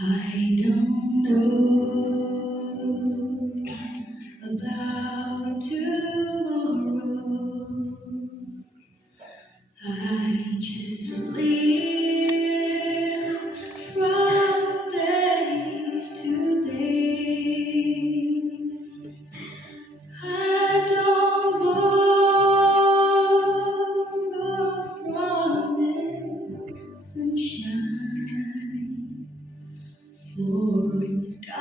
I don't know about tomorrow. I just live from day to day. I don't borrow from its sunshine. For its skies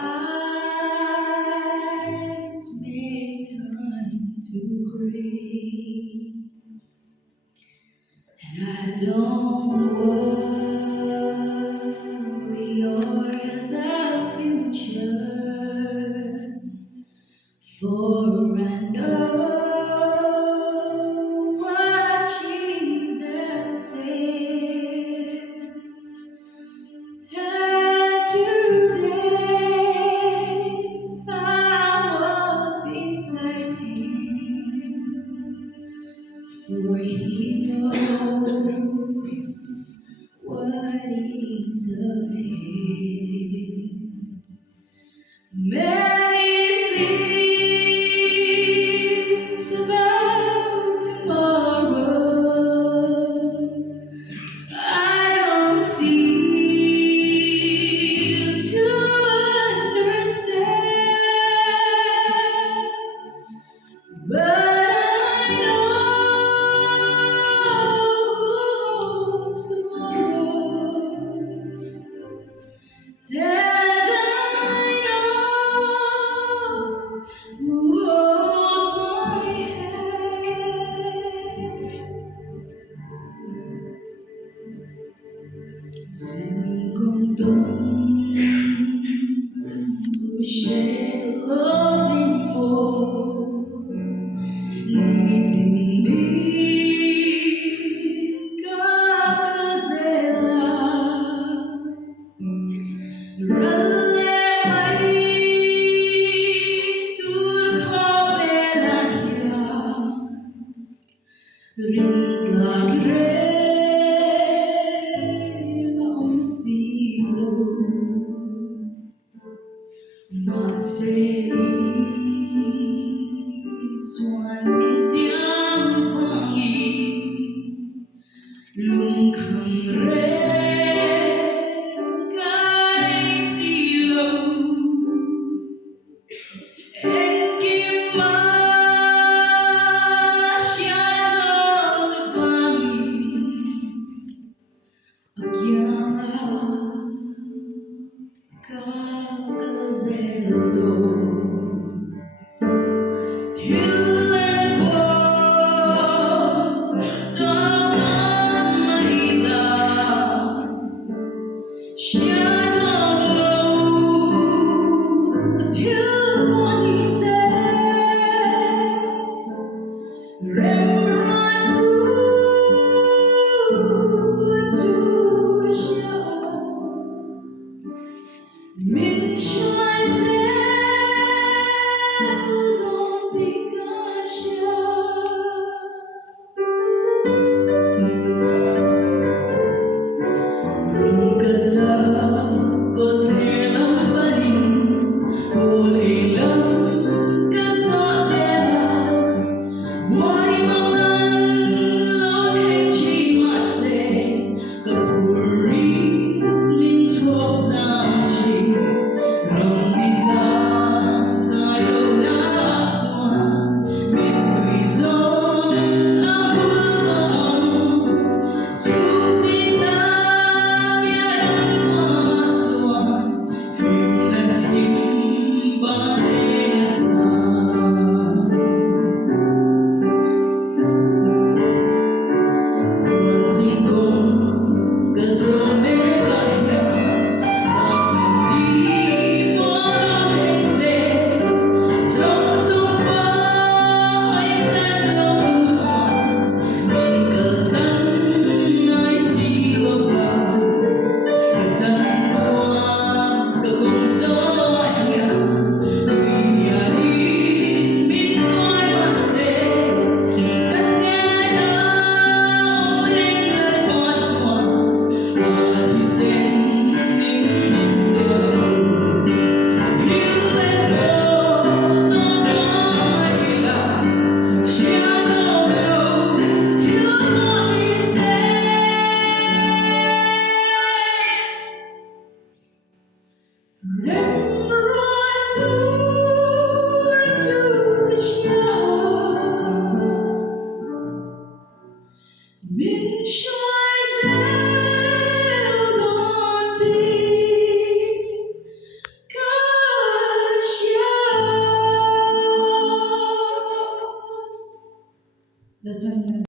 may turn to gray, and I don't worry o'er the future, for I know what Jesus said. And today I walk beside Him, for He knows what is ahead. Many things about tomorrow I don't seem to understand, but I know tomorrow, and I know who holds my hand. Singundong siya loving for, nilingig kakasela, ralay tulhavelahya, ringlagre silo. Masih swanitiang pangi lungkang re kay silo engkim masyadong kapangi agyang kakazelo. Min